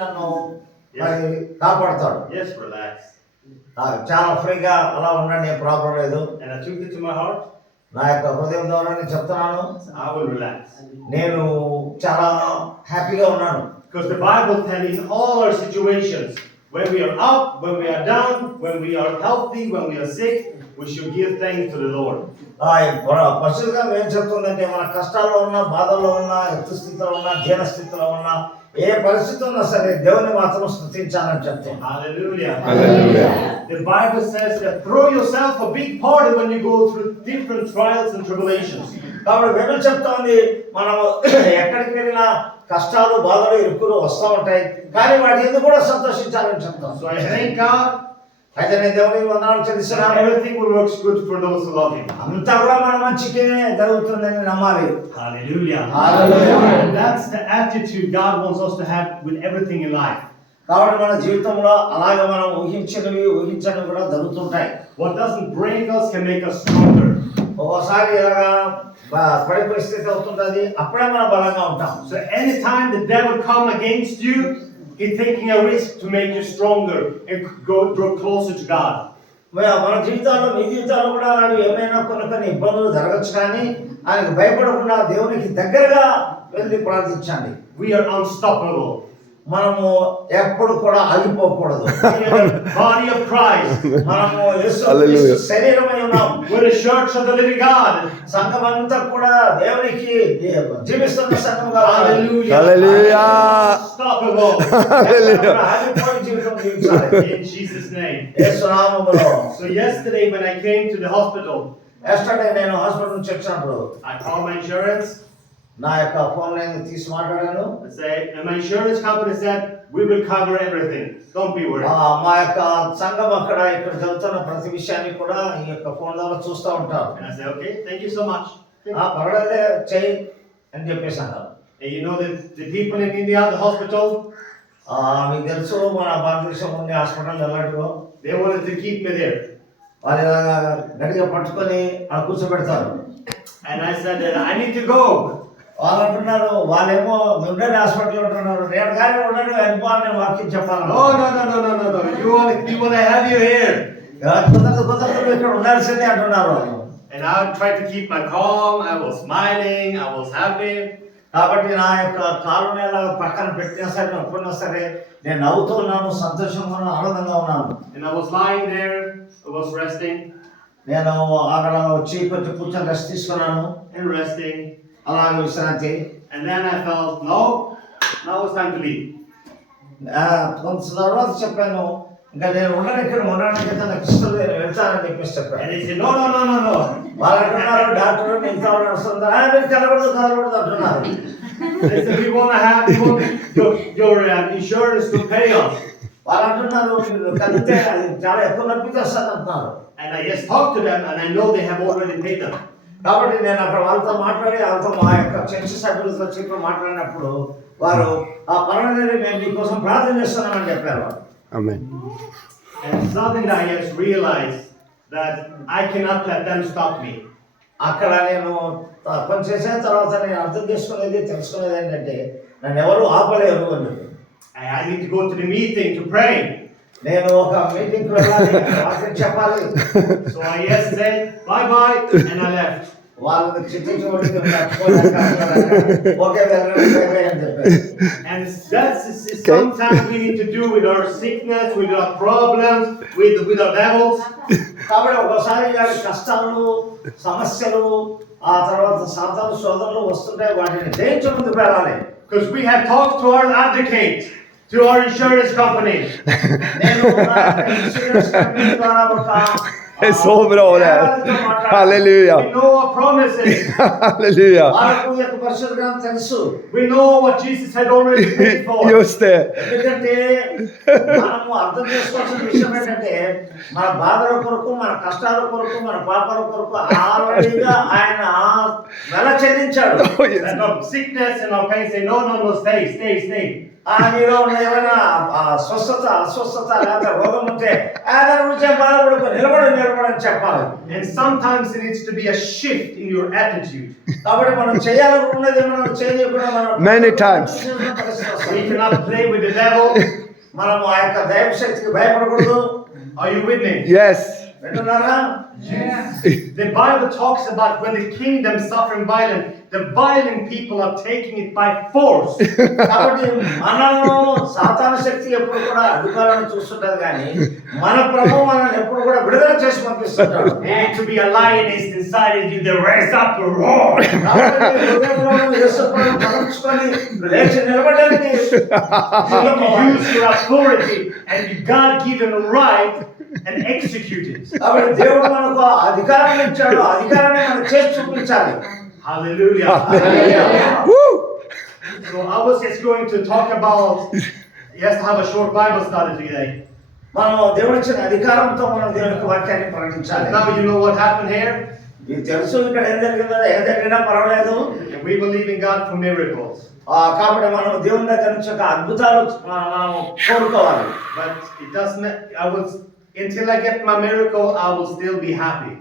నన్ను మరి కాపాడుతాడు. Yes, relax. నాకు చాలా ఫ్రీగా అలా ఉండండి, ఏం ప్రాబ్లం లేదు. And I took it to my heart. నా యొక్క హృదయం ద్వారా నేను చెప్తున్నాను, I will relax. నేను చాలా హ్యాపీగా ఉన్నాను. Because the Bible tells in all our situations, when we are up, when we are down, when we are healthy, when we are sick, we should give thanks to the Lord. పరిశుద్ధంగా ఏం చెప్తుందంటే, మన కష్టాల్లో ఉన్నా, బాధల్లో ఉన్నా, ఎత్తు స్థితిలో ఉన్నా, దీన స్థితిలో ఉన్నా, ఏ పరిస్థితి ఉన్నా సరే దేవుని మాత్రం స్తుతించాలని చెప్తాం. Hallelujah. Hallelujah. The Bible says that throw yourself a big party when you go through different trials and tribulations. కాబట్టి బైబిల్ చెప్తా ఉంది, మనం ఎక్కడికి వెళ్ళినా కష్టాలు, బాధలు, ఇరుకులు వస్తూ ఉంటాయి, కానీ వాటి ఎందుకు కూడా సంతోషించాలని చెప్తాం. So I thank God. అయితే నేను దేవునికి వందనాలు చెల్లిస్తున్నాను. Everything will work good for those who love Him. అంతా కూడా మన మంచికే జరుగుతుందని నమ్మాలి. Hallelujah. Hallelujah. And that's the attitude God wants us to have with everything in life. కాబట్టి మన జీవితంలో అలాగే మనం ఊహించనివి కూడా జరుగుతుంటాయి. What doesn't break us can make us stronger. ఒకసారి ఇలాగా పడి పరిస్థితి అవుతుంటది, అప్పుడే మనం బలంగా ఉంటాం. So anytime the devil come against you, he's taking a risk to make you stronger and draw closer to God. మన జీవితాల్లో, మీ జీవితాల్లో కూడా ఏమైనా కొన్ని ఇబ్బందులు జరగచ్చు, కానీ ఆయనకు భయపడకుండా దేవునికి దగ్గరగా వెళ్ళి ప్రార్థించండి. We are unstoppable. మనము ఎప్పుడు కూడా ఆగిపోకూడదు. We are the body of Christ. మనము యేసు శరీరమై ఉన్నాం. We're the church of the living God. సంఘం అంతా కూడా దేవునికి జీవిస్తున్న సంఘంగా. Hallelujah. Hallelujah. Unstoppable. ఆగిపోయి జీవితం జీవించాలి. In Jesus' name. యేసు నామములో. So yesterday when I came to the hospital, నేను హాస్పిటల్ నుంచి వచ్చినప్పుడు I called my insurance. నా యొక్క ఫోన్ లైన్ తీసి మాట్లాడాను. And my insurance company said, we will cover everything. Don't be worried. మా యొక్క సంఘం ఇక్కడ జరుగుతున్న ప్రతి విషయాన్ని కూడా ఈ యొక్క ఫోన్ ద్వారా చూస్తూ ఉంటారు. And I said, okay, thank you so much. పర్వాలేదే చెయ్యి అని చెప్పేసాను. And you know that the people in India, the hospital, మీకు తెలుసు మన భారతదేశం ఉండే hospital ఎలాంటివో, they wanted to keep me there. వాళ్ళు గట్టిగా పట్టుకొని కూర్చోబెడతారు. And I said that I need to go. వాళ్ళు అంటున్నారు, వాళ్ళేమో ఉండండి హాస్పిటల్ ఉంటున్నారు, నేను కానీ ఉండండి వెళ్ళిపోవాలని వాక్యం చెప్పాలి. No. You want to have you here. కుదరదు ఇక్కడ ఉండాల్సిందే అంటున్నారు వాళ్ళు. And I tried to keep my calm. I was smiling. I was happy. కాబట్టి నా యొక్క కాలుని ఎలా పక్కన పెట్టినా సరే, నొప్పున్నా సరే, నేను నవ్వుతూ ఉన్నాను, సంతోషంగా ఉన్నాను, ఆనందంగా ఉన్నాను. And I was lying there. I was resting. నేను అక్కడ వచ్చి కొంచెం కూర్చొని రెస్ట్ తీసుకున్నాను. And resting. అలాగే విశ్రాంతి. And then I felt, no, now it's time to leave. కొంత తర్వాత చెప్పాను, ఇంకా నేను ఉండడానికి నాకు ఇష్టం లేదు, వెళ్తానని చెప్పేసి చెప్పాను. And he said, no. వాళ్ళు అంటున్నారు, డాక్టర్ మిగతా వస్తుంది, మీరు కలవడదు అంటున్నారు. They said, we want your insurance to pay us. వాళ్ళు అంటున్నారు, మీరు కలిపితే అది చాలా ఎక్కువ నొప్పి చేస్తుంది అంటున్నారు. And I just talked to them, and I know they have already paid them. కాబట్టి నేను అక్కడ వాళ్ళతో మాట్లాడి, వాళ్ళతో మా యొక్క చర్చ సభ్యులతో చెప్పి మాట్లాడినప్పుడు వారు పర్వాలేదు, మేము మీకోసం ప్రార్థన చేస్తున్నామని చెప్పారు. Amen. And suddenly I just realized that I cannot let them stop me. అక్కడ నేను కొంచెం చేసిన తర్వాత నేను అర్థం తెలుసుకునేది ఏంటంటే, నన్ను ఎవరు ఆపలేరు అని. I need to go to the meeting to pray. నేను ఒక మీటింగ్కి వెళ్ళాలి, వాక్యం చెప్పాలి. So I just said bye and I left. వాళ్ళని చిట్టించుకోవడం ఓకే వెళ్ళండి అని చెప్పారు. And that's sometimes we need to do with our sickness, with our problems, with our devils. కాబట్టి ఒకసారి కష్టాలు, సమస్యలు, ఆ తర్వాత సాతాను శోధనలు వస్తుంటాయి, వాటిని జయించే ముందు వెళ్ళాలి. Because we have talked to our advocate, to our insurance company. నేను ఇన్సూరెన్స్ కంపెనీ ద్వారా Det är så bra det här. Halleluja. We know our promises. Halleluja. వాళ్ళకు యొక్క పరిశుద్ధ గ్రంథం తెలుసు. We know what Jesus had already paid for. Just det. ఎందుకంటే మనము అర్థం చేసుకోవాల్సిన విషయం ఏంటంటే, మన బాధల కొరకు, మన కష్టాల కొరకు, మన పాపాల కొరకు ఆల్రెడీగా ఆయన వెల చెల్లించాడు. And our sickness and our pain say, no, stay. నీలో ఉన్న ఏమైనా స్వస్థత అస్వస్థత లేదా రోగం ఉంటే దాని గురించి బాధపడుకో, నిలబడని చెప్పాలి. And sometimes there needs to be a shift in your attitude. కాబట్టి మనం చేయాలనుకున్నది ఏమైనా చేయకుండా మనం Many times. We cannot play with the devil. మనం ఆ యొక్క దైవ శక్తికి భయపడకూడదు. Are you with me? Yes. వింటున్నారా? The Bible talks about when the kingdom suffering violence, the violent people are taking it by force. కాబట్టి మనము సాతాను శక్తి ఎప్పుడు కూడా అధికారాన్ని చూస్తుంటది కానీ మన ప్రభు మనల్ని ఎప్పుడు కూడా విడుదల చేసి పంపిస్తుంటాడు. And to be a lioness inside of you, they raise up a roar. కాబట్టి హృదయంలో యేసు ప్రభువును పలుకుకొని లేచి నిలబడడానికి You need to use your authority and God given right and execute it. కాబట్టి దేవుడు మనకు అధికారాన్ని ఇచ్చాడు, అధికారాన్ని మనం చేసి చూపించాలి. Hallelujah. Woo! So I was just going to talk about, yes, to have a short Bible study today. మనం దేవుడు ఇచ్చిన అధికారంతో మనం దేవునికి వాక్యాన్ని ప్రకటించాలి. Now you know what happened here? మీకు తెలుసు ఇక్కడ ఏం జరిగినా పర్వాలేదు. We believe in God for miracles. కాబట్టి మనం దేవుని దగ్గర నుంచి ఒక అద్భుతాలు మనం కోరుకోవాలి. But it doesn't, until I get my miracle, I will still be happy.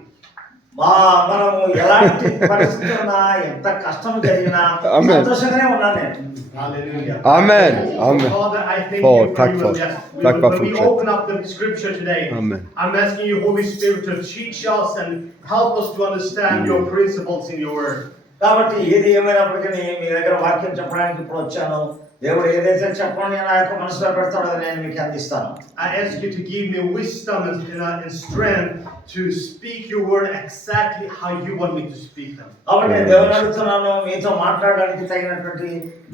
మనము ఎలాంటి పరిస్థితి ఉన్నా ఎంత కష్టం జరిగినా సంతోషంగానే ఉన్నాను నేను. Hallelujah. Amen. Amen. Father, I thank Oh, you for tack you. for- Yes, tack for when we fortsätt. open up the scripture today, Amen. I'm asking you, Holy Spirit, to teach us and help us to understand your principles in your word. కాబట్టి ఏది ఏమైనప్పటికీ మీ దగ్గర వాక్యం చెప్పడానికి ఇప్పుడు వచ్చాను. దేవుడు ఏదైతే చెప్పండి నా యొక్క మనసులో పెడతాడో అది నేను మీకు అందిస్తాను. I ask you to give me wisdom and strength to speak your word exactly how you want me to speak them. కాబట్టి నేను దేవుని అడుగుతున్నాను, మీతో మాట్లాడడానికి తగినటువంటి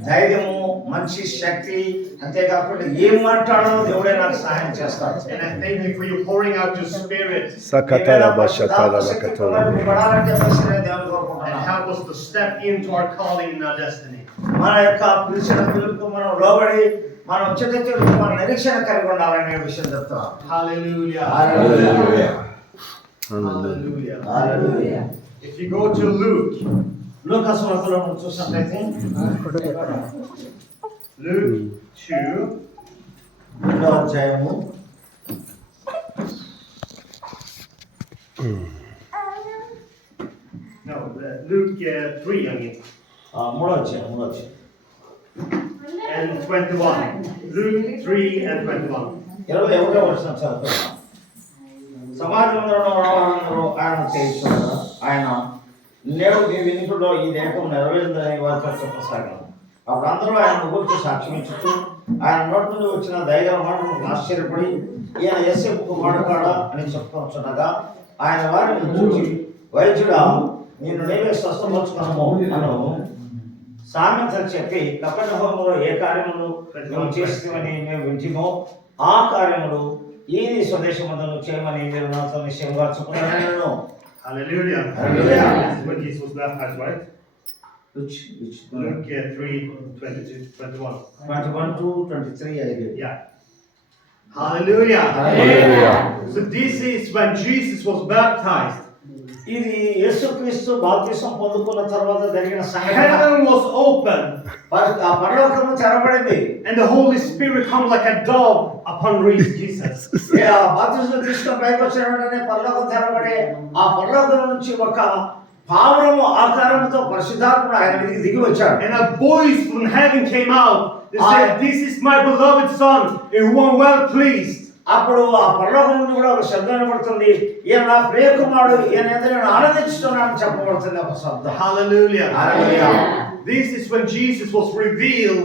ధైర్యము, మంచి శక్తి, అంతేకాకుండా ఏం మాట్లాడాలో దేవుడే నాకు సహాయం చేస్తాడు. And I thank you for you pouring out your spirit Sakatala bashatala bakatala. పడాలంటే పరిస్థితి దేవుని and కోరుకుంటున్నాను. help us to step into our calling and our destiny. మన యొక్క పిలిచిన పిలుపుకు మనం లోబడి మనం చిన్న మన నిరీక్షణ కలిగి ఉండాలనే విషయం చెప్తున్నాం. Hallelujah. Hallelujah. Hallelujah. Hallelujah. If you go to Luke, లూకా సువార్తలో మనం చూసినట్లయితే Luke 2, 2వ అధ్యాయము Luke 3, I mean, 3వ అధ్యాయం and 21. Luke 3 and 21. 21వ వచనం చదువుతున్నాం. సమాజంలో ఉన్నవారందరూ ఆయన చేయించున్నారు. ఆయన నేడు మీ వినికిడిలో ఈ లేఖం నెరవేరిందని వారితో చెప్పసాగాను. అప్పుడు అందరూ ఆయన గురించి సాక్ష్యం ఇచ్చుతూ ఆయన నోటి నుండి వచ్చిన ధైర్య మాటలకు ఆశ్చర్యపడి ఈయన యేసేపు కుమారుడా అని చెప్పుకొచ్చుండగా ఆయన వారిని చూసి వైద్యుడా నేను నేనే స్వస్థపరచుకున్నాము అను సామెతలు చెప్పి కపెర్నహూములో ఏ కార్యములు మేము చేస్తామని మేము వింటిమో ఆ కార్యములు ఈ స్వదేశమందును చేయమని మీరు నాతో నిశ్చయంగా చెప్పుకున్నాను. Hallelujah. Hallelujah. This is when Jesus was baptized, right? Luke 3, 22, 21. 21 to 23 I read. Yeah. Hallelujah. Hallelujah. So this is when Jesus was baptized. ఇది యేసుక్రీస్తు బాప్తిసం పొందుకున్న తర్వాత జరిగిన సంఘటన. Heaven was open. ఆ పరలోకము తెరబడింది. And the Holy Spirit come like a dove upon Jesus. ఆ బాప్తిసం తీసుకొని పైకి వచ్చిన వెంటనే పరలోకం తెరబడి ఆ పరలోకం నుంచి ఒక పావురము ఆకారంతో పరిశుద్ధాత్ముడు ఆయన మీదకి దిగి వచ్చాడు. And a voice from heaven came out. They said, "This is my beloved Son, in whom I'm well pleased." అప్పుడు ఆ పరలోకం నుండి కూడా ఒక శబ్దం వినబడుతుంది. ఈయన నా ప్రియ కుమారుడు, ఈయన ఎదురు నేను ఆనందించుతున్నానని చెప్పబడుతుంది ఒక శబ్దం. Hallelujah. Hallelujah. This is when Jesus was revealed